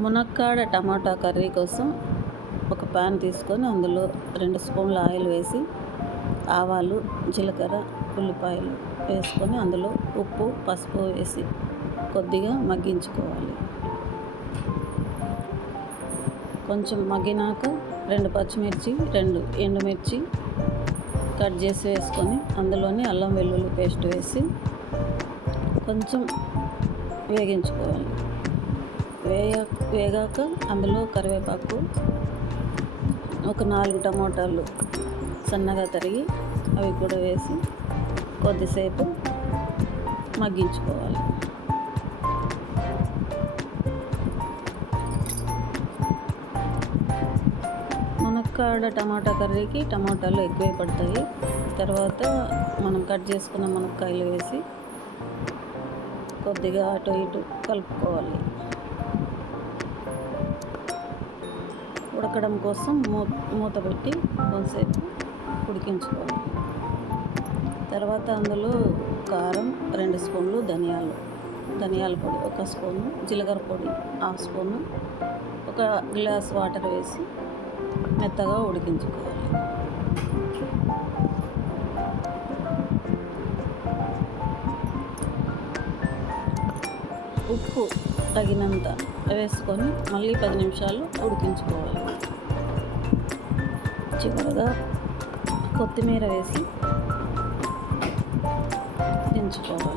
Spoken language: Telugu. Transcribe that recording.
మునక్కాడ టమాటా కర్రీ కోసం ఒక పాన్ తీసుకొని అందులో రెండు స్పూన్ల ఆయిల్ వేసి ఆవాలు జీలకర్ర ఉల్లిపాయలు వేసుకొని అందులో ఉప్పు పసుపు వేసి కొద్దిగా మగ్గించుకోవాలి. కొంచెం మగ్గినాక రెండు పచ్చిమిర్చి రెండు ఎండుమిర్చి కట్ చేసి వేసుకొని అందులోనే అల్లం వెల్లుల్లి పేస్ట్ వేసి కొంచెం వేగించుకోవాలి. వేయ వేగాక అందులో కరివేపాకు ఒక నాలుగు టమోటాలు సన్నగా తరిగి అవి కూడా వేసి కొద్దిసేపు మగ్గించుకోవాలి. మునక్కాడ టమాటా కర్రీకి టమాటాలు ఎక్కువే పడతాయి. తర్వాత మనం కట్ చేసుకున్న మునక్కాయలు వేసి కొద్దిగా అటు ఇటు కలుపుకోవాలి. ఉడకడం కోసం మూ మూత పెట్టి కొంతసేపు ఉడికించుకోవాలి. తర్వాత అందులో కారం రెండు స్పూన్లు ధనియాలు ధనియాల పొడి ఒక స్పూను జీలకర్ర పొడి హాఫ్ స్పూను ఒక గ్లాస్ వాటర్ వేసి మెత్తగా ఉడికించుకోవాలి. ఉప్పు తగినంత వేసుకొని మళ్ళీ పది నిమిషాలు ఉడికించుకోవాలి. చివరగా కొత్తిమీర వేసి దించుకోవాలి.